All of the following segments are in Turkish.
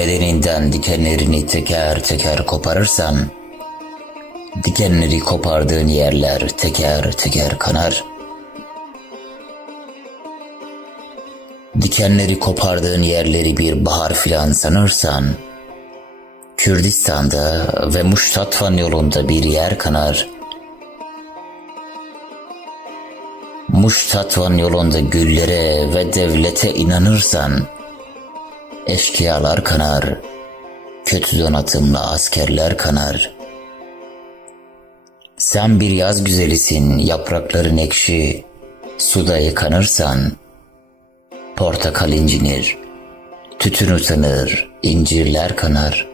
Bedeninden dikenlerini teker teker koparırsan, dikenleri kopardığın yerler teker teker kanar. Dikenleri kopardığın yerleri bir bahar filan sanırsan, Kürdistan'da ve Muştatvan yolunda bir yer kanar. Muştatvan yolunda güllere ve devlete inanırsan, eşkıyalar kanar, kötü donatımlı askerler kanar. Sen bir yaz güzelisin, yaprakların ekşi, suda yıkanırsan, portakal incinir, tütün utanır, incirler kanar.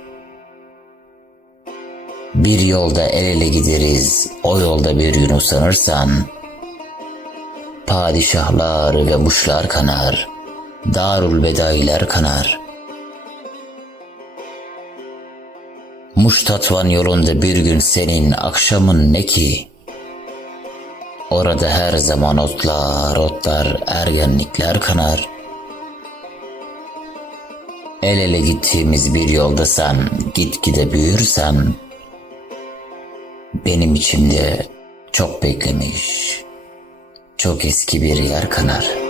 Bir yolda el ele gideriz, o yolda bir gün usanırsan, padişahlar ve muşlar kanar, darul bedailer kanar. Muştatvan yolunda bir gün senin akşamın ne ki? Orada her zaman otlar, ergenlikler kanar. El ele gittiğimiz bir yoldasan, gitgide büyürsen, benim içimde çok beklemiş, çok eski bir yer kanar.